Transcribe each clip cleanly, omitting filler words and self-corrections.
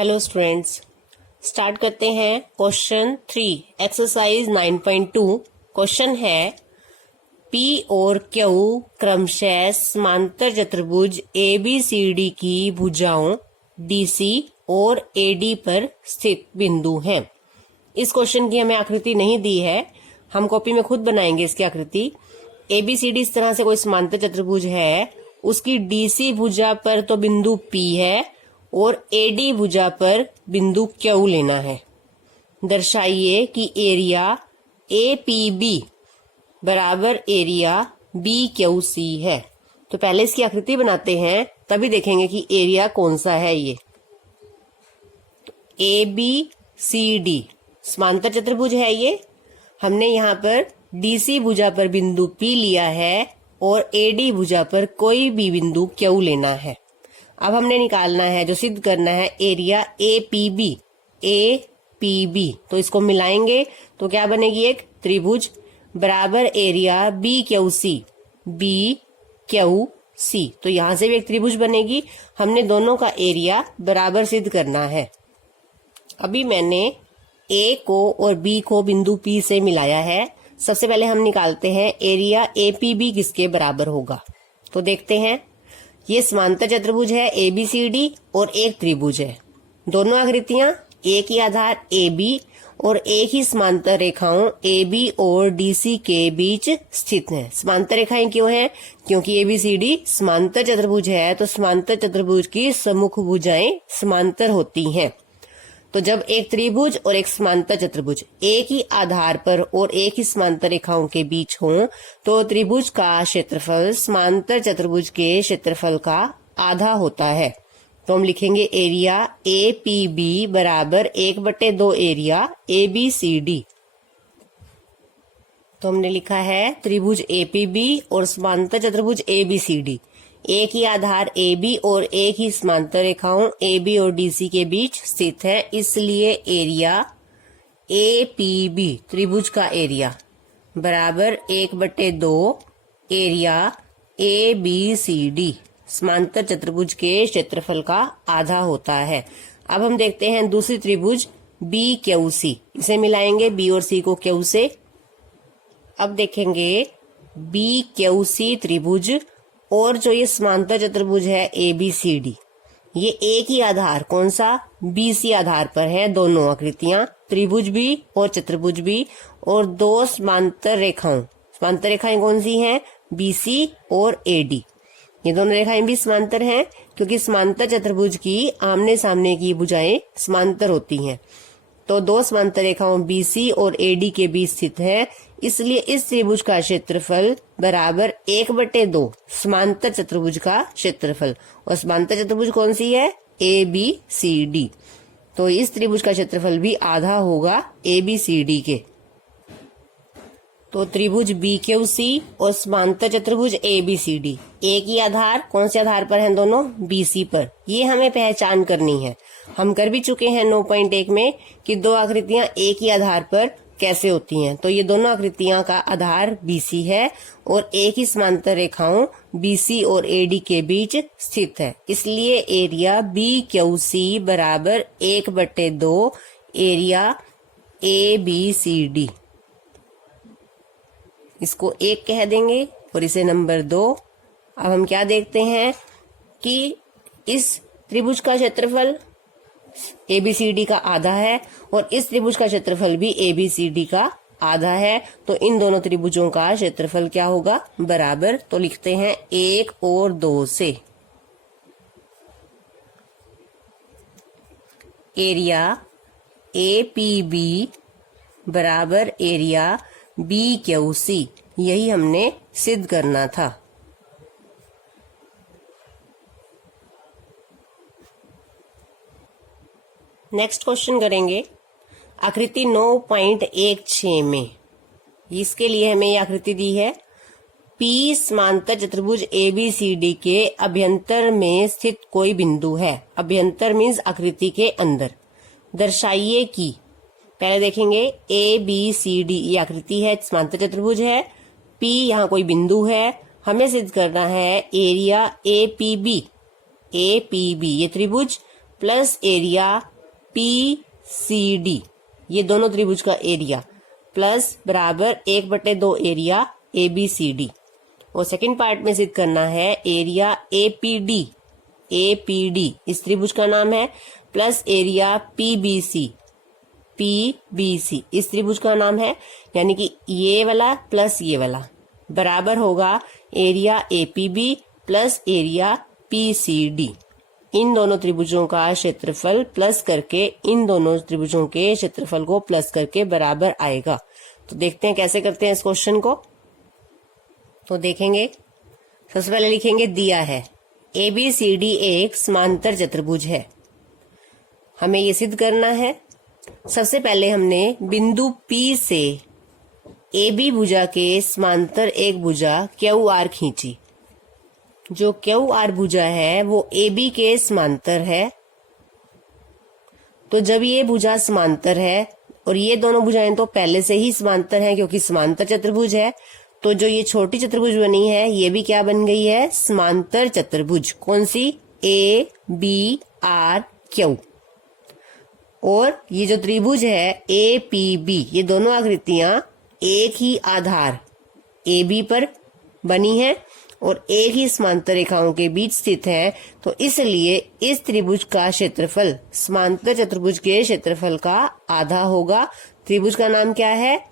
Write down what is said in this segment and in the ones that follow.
Hello students, start करते हैं question 3 exercise 9.2। Question है पी और क्यू क्रमशः समांतर चतुर्भुज ABCD की भुजाओं DC और AD पर स्थित बिंदु हैं। इस क्वेश्चन की हमें आकृति नहीं दी है, हम कॉपी में खुद बनाएंगे इसकी आकृति। ABCD इस तरह से कोई समांतर चतुर्भुज है, उसकी DC भुजा पर तो बिंदु P है और AD भुजा पर बिंदु Q लेना है। दर्शाइए कि एरिया APB बराबर एरिया BQC है। तो पहले इसकी आकृति बनाते हैं, तभी देखेंगे कि एरिया कौन सा है। ये ABCD समांतर चतुर्भुज है। ये हमने यहाँ पर DC भुजा पर बिंदु P लिया है और AD भुजा पर कोई भी बिंदु Q लेना है। अब हमने निकालना है, जो सिद्ध करना है, एरिया APB। तो इसको मिलाएंगे तो क्या बनेगी, एक त्रिभुज बराबर एरिया BQC। तो यहां से भी एक त्रिभुज बनेगी। हमने दोनों का एरिया बराबर सिद्ध करना है। अभी मैंने A को और B को बिंदु P से मिलाया है। सबसे पहले हम निकालते हैं एरिया APB किसके बराबर होगा। तो देखते हैं, ये समांतर चतुर्भुज है ABCD और एक त्रिभुज है। दोनों आकृतियां एक ही आधार AB और एक ही समांतर रेखाओं AB और DC के बीच स्थित हैं। समांतर रेखाएं क्यों हैं? क्योंकि ABCD समांतर चतुर्भुज है, तो समांतर चतुर्भुज की सम्मुख भुजाएं समांतर होती हैं। तो जब एक त्रिभुज और एक समांतर चतुर्भुज एक ही आधार पर और एक ही समांतर रेखाओं के बीच हों, तो त्रिभुज का क्षेत्रफल समांतर चतुर्भुज के क्षेत्रफल का आधा होता है। तो हम लिखेंगे एरिया APB बराबर 1/2 एरिया ABCD। तो हमने लिखा है त्रिभुज APB और समांतर चतुर्भुज ABCD एक ही आधार AB और एक ही समांतर रेखाओं AB और DC के बीच स्थित है, इसलिए एरिया APB त्रिभुज का एरिया बराबर 1/2 एरिया ABCD समांतर चतुर्भुज के क्षेत्रफल का आधा होता है। अब हम देखते हैं दूसरी त्रिभुज BQC। इसे मिलाएंगे B और C को Q से। अब देखेंगे BQC त्रिभुज और जो ये समांतर चतुर्भुज है ABCD, ये एक ही आधार, कौन सा, BC आधार पर है। दोनों आकृतियां त्रिभुज भी और चतुर्भुज भी, और दो समांतर रेखाएं कौन सी हैं, BC और AD। ये दोनों रेखाएं भी समांतर हैं, क्योंकि समांतर चतुर्भुज की आमने सामने की भुजाएं समांतर होती हैं। तो दो समांतर रेखाओं BC और AD के बीच स्थित है, इसलिए इस त्रिभुज का क्षेत्रफल बराबर 1/2 समांतर चतुर्भुज का क्षेत्रफल। और समांतर चतुर्भुज कौन सी है, ABCD। तो इस त्रिभुज का क्षेत्रफल भी आधा होगा ABCD के। तो त्रिभुज BQC और समांतर चतुर्भुज ABCD एक ही आधार, कौन से आधार पर हैं दोनों, BC पर। ये हमें पहचान करनी है। हम कर भी चुके हैं 9.1 में कि दो आकृतियां एक ही आधार पर कैसे होती हैं। तो ये दोनों आकृतियां का आधार BC है और एक ही समांतर रेखाओं BC और AD के बीच स्थित है, इसलिए एरिया BQC बराबर 1/2 एरिया ABCD। इसको 1 कह देंगे और इसे नंबर 2। अब हम क्या देखते हैं कि इस त्रिभुज का क्षेत्रफल ABCD का आधा है और इस त्रिभुज का क्षेत्रफल भी ABCD का आधा है। तो इन दोनों त्रिभुजों का क्षेत्रफल क्या होगा, बराबर। तो लिखते हैं 1 और 2 से एरिया APB बराबर एरिया BQC। यही हमने सिद्ध करना था। नेक्स्ट क्वेश्चन करेंगे आकृति 9.16 में। इसके लिए हमें यह आकृति दी है, P समांतर चतुर्भुज ABCD के अभ्यंतर में स्थित कोई बिंदु है। अभ्यंतर मीन्स आकृति के अंदर। दर्शाइए कि, पहले देखेंगे ABCD ये आकृति है, समांतर चतुर्भुज है। P यहाँ कोई बिंदु है। हमें सिद्ध करना है एरिया APB ये त्रिभुज प्लस एरिया PCD, ये दोनों त्रिभुज का एरिया, प्लस बराबर 1/2 एरिया ABCD। और सेकंड पार्ट में सिद्ध करना है एरिया APD इस त्रिभुज का नाम है, प्लस एरिया PBC इस त्रिभुज का नाम है, यानी कि ये वाला प्लस ये वाला बराबर होगा area APB plus area PCD। इन दोनों त्रिभुजों का क्षेत्रफल प्लस करके इन दोनों त्रिभुजों के क्षेत्रफल को प्लस करके बराबर आएगा। तो देखते हैं कैसे करते हैं इस क्वेश्चन को। तो देखेंगे, सबसे पहले लिखेंगे दिया है ABCD एक समांतर चतुर्भुज है। हमें ये सिद्ध करना है। सबसे पहले हमने बिंदु P से AB भुजा के समांतर एक भुजा QR खींची। जो QR भुजा है वो AB के समांतर है। तो जब ये भुजा समांतर है और ये दोनों भुजाएं तो पहले से ही समांतर हैं क्योंकि समांतर चतुर्भुज है, तो जो ये छोटी चतुर्भुज बनी है ये भी क्या बन गई है, समांतर चतुर्भुज। कौन सी, ABRQ। और ये जो त्रिभुज है APB, ये दोनों आकृतियां एक ही आधार AB पर बनी है और एक ही समांतर रेखाओं के बीच स्थित है। तो इसलिए इस त्रिभुज का क्षेत्रफल समांतर चतुर्भुज के क्षेत्रफल का आधा होगा। त्रिभुज का नाम क्या है,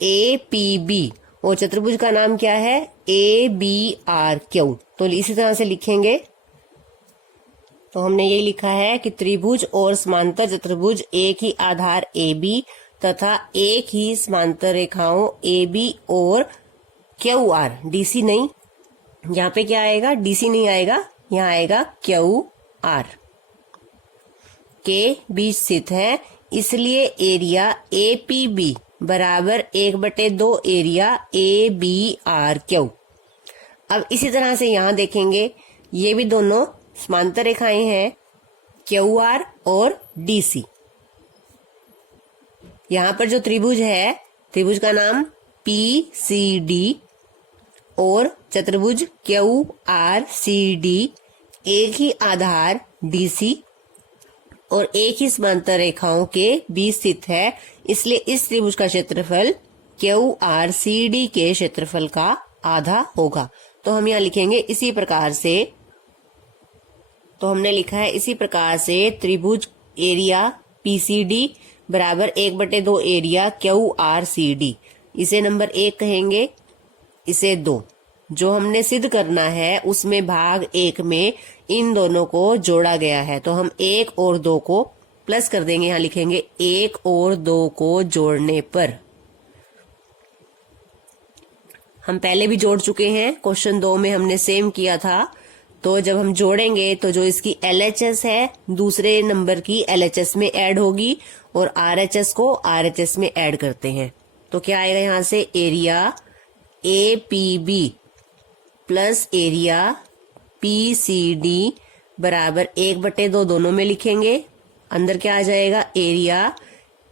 APB, और चतुर्भुज का नाम क्या है, ABRQ। तो इसी तरह से लिखेंगे। तो हमने ये लिखा है कि त्रिभुज और समांतर चतुर्भुज एक ही आधार AB तथा एक ही समांतर रेखाओं AB और QR, DC नहीं, यहाँ पे क्या आएगा, DC नहीं आएगा, यहाँ आएगा QR के बीच स्थित है। इसलिए एरिया APB बराबर 1/2 एरिया ABRQ। अब इसी तरह से यहाँ देखेंगे, ये भी दोनों समांतर रेखाएं हैं QR और DC। यहाँ पर जो त्रिभुज है, त्रिभुज का नाम PCD और चतुर्भुज QRCD एक ही आधार DC और एक ही समांतर रेखाओं के बीच स्थित है। इसलिए इस त्रिभुज का क्षेत्रफल QRCD के क्षेत्रफल का आधा होगा। तो हम यहाँ लिखेंगे इसी प्रकार से। तो हमने लिखा है इसी प्रकार से त्रिभुज एरिया PCD बराबर 1/2 एरिया QRCD। इसे नंबर 1 कहेंगे, इसे 2। जो हमने सिद्ध करना है उसमें भाग 1 में इन दोनों को जोड़ा गया है। तो हम 1 और 2 को प्लस कर देंगे। यहाँ लिखेंगे 1 और 2 को जोड़ने पर। हम पहले भी जोड़ चुके हैं, क्वेश्चन 2 में हमने सेम किया था। तो जब हम जोड़ेंगे तो जो इसकी LHS है दूसरे नंबर की LHS में ऐड होगी और RHS को RHS में ऐड करते हैं। तो क्या आएगा यहाँ से, area APB plus area PCD बराबर 1/2 दोनों में लिखेंगे। अंदर क्या आ जाएगा, एरिया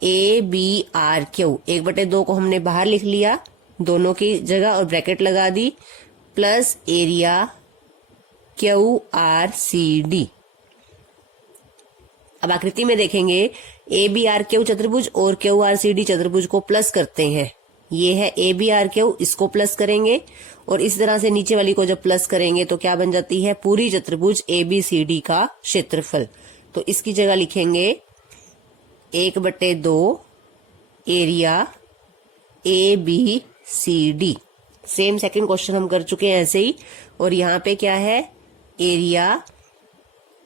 ABRQ। 1/2 को हमने बाहर लिख लिया दोनों की जगह और ब्रैकेट लगा दी, प्लस एरिया QRCD। अब आकृति में देखेंगे ABRQ चतुर्भुज और QRCD चतुर्भुज को प्लस करते हैं। ये है ABRQ, इसको प्लस करेंगे और इस तरह से नीचे वाली को जब प्लस करेंगे तो क्या बन जाती है, पूरी चतुर्भुज ABCD का क्षेत्रफल। तो इसकी जगह लिखेंगे 1/2 area ABCD। Same second question हम कर चुके हैं ऐसे ही। और यहाँ पे क्या है, area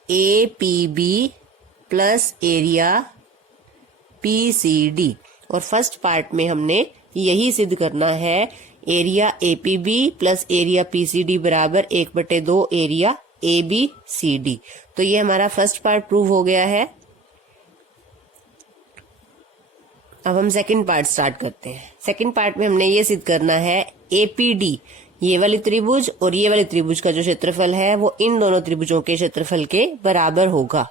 APB plus area PCD। और फर्स्ट पार्ट में हमने यही सिद्ध करना है, area APB plus area PCD बराबर 1/2 एरिया ABCD। तो ये हमारा फर्स्ट पार्ट प्रूव हो गया है। अब हम सेकंड पार्ट स्टार्ट करते हैं। सेकंड पार्ट में हमने ये सिद्ध करना है, APD ये वाली त्रिभुज और ये वाली त्रिभुज का जो क्षेत्रफल है वो इन दोनों त्रिभुजों के क्षेत्रफल के बराबर होगा।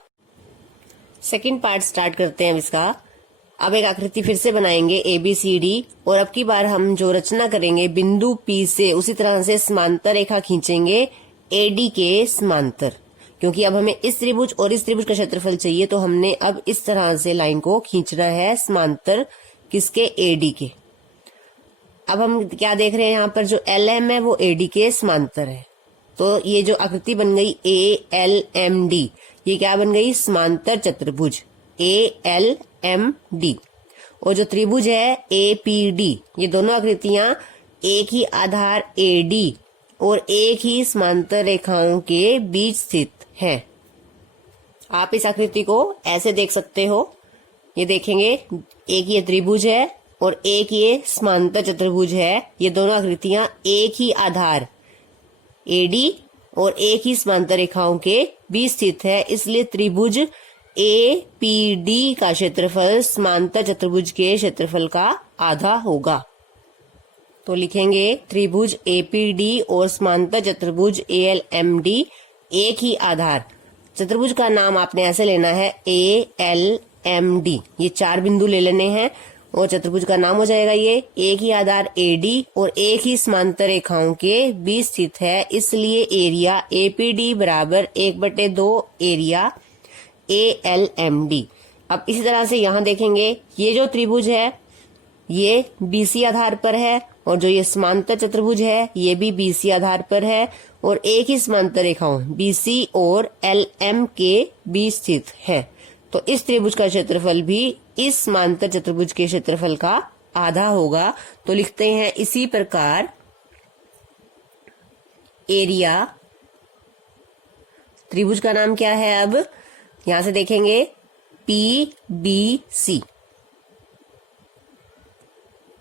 सेकंड पार्ट स्टार्ट करते हैं इसका। अब एक आकृति फिर से बनाएंगे ABCD और अब की बार हम जो रचना करेंगे बिंदु P से उसी तरह से समांतर रेखा खींचेंगे AD के समांतर। क्योंकि अब हमें इस त्रिभुज और इस त्रिभुज का क्षेत्रफल चाहिए, तो हमने अब इस तरह से लाइन को खींचना है समांतर किसके, एडी के। अब हम क्या देख रहे हैं, यहाँ पर जो LM है वो AD के समांतर है। तो ये जो आकृति बन गई ALMD, ये क्या बन गई, समांतर चतुर्भुज ALMD। और जो त्रिभुज है APD, ये दोनों आकृतियां एक ही आधार AD और एक ही समांतर रेखाओं के बीच स्थित हैं। आप इस आकृति को ऐसे देख सकते हो, ये देखेंगे एक ये त्रिभुज है और एक ये समांतर चतुर्भुज है। ये दोनों आकृतियां एक ही आधार AD और एक ही समांतर रेखाओं के बीच स्थित है, इसलिए त्रिभुज APD का क्षेत्रफल समांतर चतुर्भुज के क्षेत्रफल का आधा होगा। तो लिखेंगे त्रिभुज APD और समांतर चतुर्भुज ALMD एक ही आधार, चतुर्भुज का नाम आपने ऐसे लेना है ALMD। ये 4 बिंदु ले लेने हैं और चतुर्भुज का नाम हो जाएगा ये एक ही आधार AD और एक ही समांतर रेखाओं के बीच स्थित है, इसलिए एरिया APD बराबर 1/2 एरिया ALMD। अब इसी तरह से यहाँ देखेंगे, ये जो त्रिभुज है ये BC आधार पर है और जो ये समांतर चतुर्भुज है ये भी BC आधार पर है और एक ही समांतर रेखाओं BC और LM के बीच स्थित है। तो इस त्रिभुज का क्षेत्रफल भी इस समांतर चतुर्भुज के क्षेत्रफल का आधा होगा। तो लिखते हैं इसी प्रकार एरिया, त्रिभुज का नाम क्या है, अब यहां से देखेंगे PBC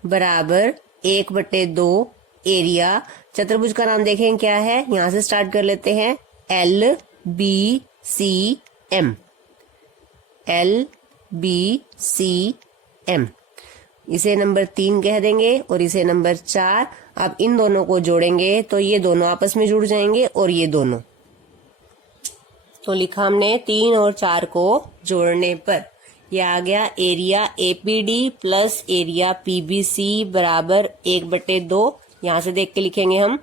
बराबर 1/2 एरिया, चतुर्भुज का नाम देखें क्या है, यहां से स्टार्ट कर लेते हैं LBCM। LBCM इसे नंबर 3 कह देंगे और इसे नंबर 4। अब इन दोनों को जोड़ेंगे तो ये दोनों आपस में जुड़ जाएंगे और ये दोनों, तो लिखा हमने 3 और 4 को जोड़ने पर ये आ गया area APD plus area PBC बराबर 1/2। यहां से देख के लिखेंगे हम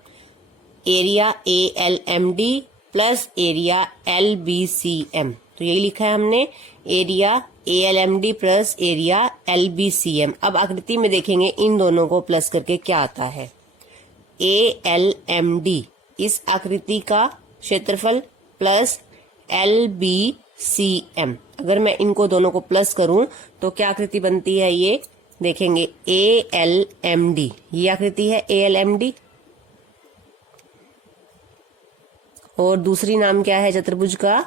area ALMD plus area LBCM। तो यही लिखा है हमने area ALMD plus area LBCM। अब आकृति में देखेंगे इन दोनों को प्लस करके क्या आता है, ALMD इस आकृति का क्षेत्रफल प्लस LBCM। अगर मैं इनको दोनों को प्लस करूं तो क्या आकृति बनती है, ये देखेंगे ALMD, ये आकृति है ALMD। और दूसरी नाम क्या है चतुर्भुज का,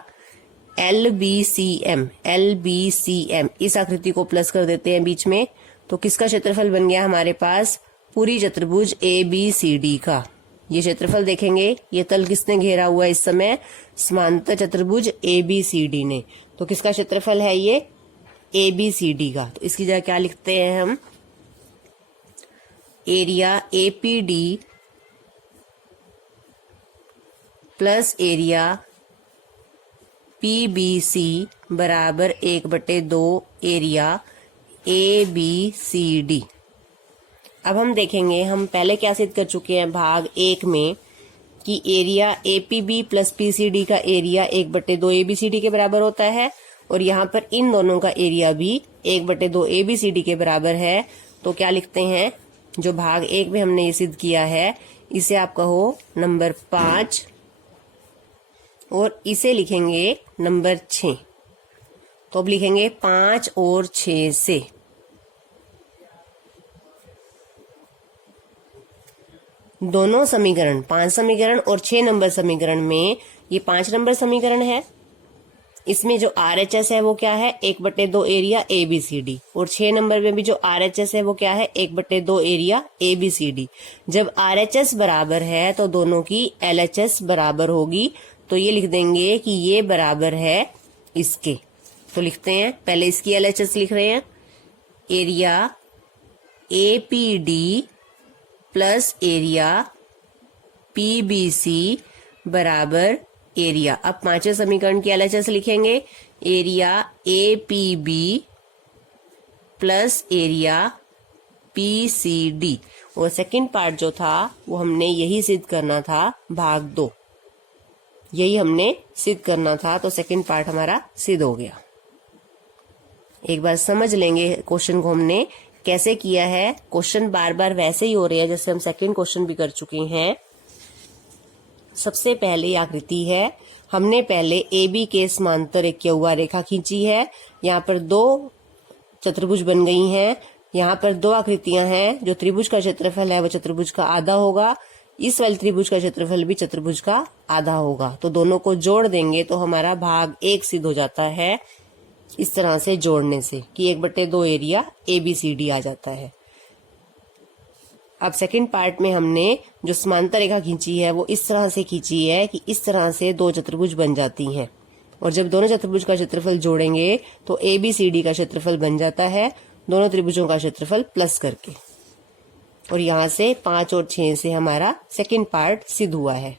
LBCM। LBCM इस आकृति को प्लस कर देते हैं बीच में, तो किसका क्षेत्रफल बन गया हमारे पास, पूरी चतुर्भुज ABCD का। ये क्षेत्रफल देखेंगे, ये तल किसने घेरा हुआ है इस समय, समांतर चतुर्भुज ABCD ने। तो किसका क्षेत्रफल है ये, ABCD का। तो इसकी जगह क्या लिखते हैं हम, area APD plus area PBC बराबर 1/2 एरिया ABCD। अब हम देखेंगे, हम पहले क्या सिद्ध कर चुके हैं भाग 1 में कि एरिया APB प्लस PCD का एरिया 1/2 ABCD के बराबर होता है और यहाँ पर इन दोनों का एरिया भी 1/2 ABCD के बराबर है। तो क्या लिखते हैं, जो भाग 1 में हमने ये सिद्ध किया है इसे आप कहो नंबर 5 और इसे लिखेंगे नंबर 6। तो अब लिखेंगे 5 और 6 से दोनों समीकरण, 5 समीकरण और 6 नंबर समीकरण में, ये 5 नंबर समीकरण है, इसमें जो RHS है वो क्या है, 1/2 एरिया ABCD। और 6 नंबर में भी जो RHS है वो क्या है, 1/2 एरिया ABCD। जब RHS बराबर है तो दोनों की LHS बराबर होगी। तो ये लिख देंगे कि ये बराबर है इसके। तो लिखते हैं, पहले इसकी LHS लिख रहे हैं, area APD plus area PBC बराबर एरिया। अब 5वें समीकरण की LHS लिखेंगे, area APB plus area PCD। और सेकंड पार्ट जो था वो हमने यही सिद्ध करना था भाग 2। यही हमने सिद्ध करना था, तो सेकंड पार्ट हमारा सिद्ध हो गया। एक बार समझ लेंगे क्वेश्चन को हमने कैसे किया है। क्वेश्चन बार बार वैसे ही हो रहे हैं जैसे हम सेकंड क्वेश्चन भी कर चुके हैं। सबसे पहले आकृति है, हमने पहले ए बी के समांतर एक क्यू आर रेखा खींची है। यहाँ पर दो चतुर्भुज बन गई हैं। यहाँ पर दो आकृतियां हैं। जो त्रिभुज का क्षेत्रफल है वह चतुर्भुज का आधा होगा, इस वाले त्रिभुज का क्षेत्रफल भी चतुर्भुज का आधा होगा। तो दोनों को जोड़ देंगे तो हमारा भाग 1 सिद्ध हो जाता है। इस तरह से जोड़ने से कि 1/2 एरिया ABCD आ जाता है। अब सेकंड पार्ट में हमने जो समांतर रेखा खींची है वो इस तरह से खींची है कि इस तरह से दो चतुर्भुज बन जाती हैं, और जब दोनों चतुर्भुज का क्षेत्रफल जोड़ेंगे तो ABCD का क्षेत्रफल बन जाता है दोनों त्रिभुजों का क्षेत्रफल प्लस करके। और यहाँ से 5 और 6 से हमारा सेकंड पार्ट सिद्ध हुआ है।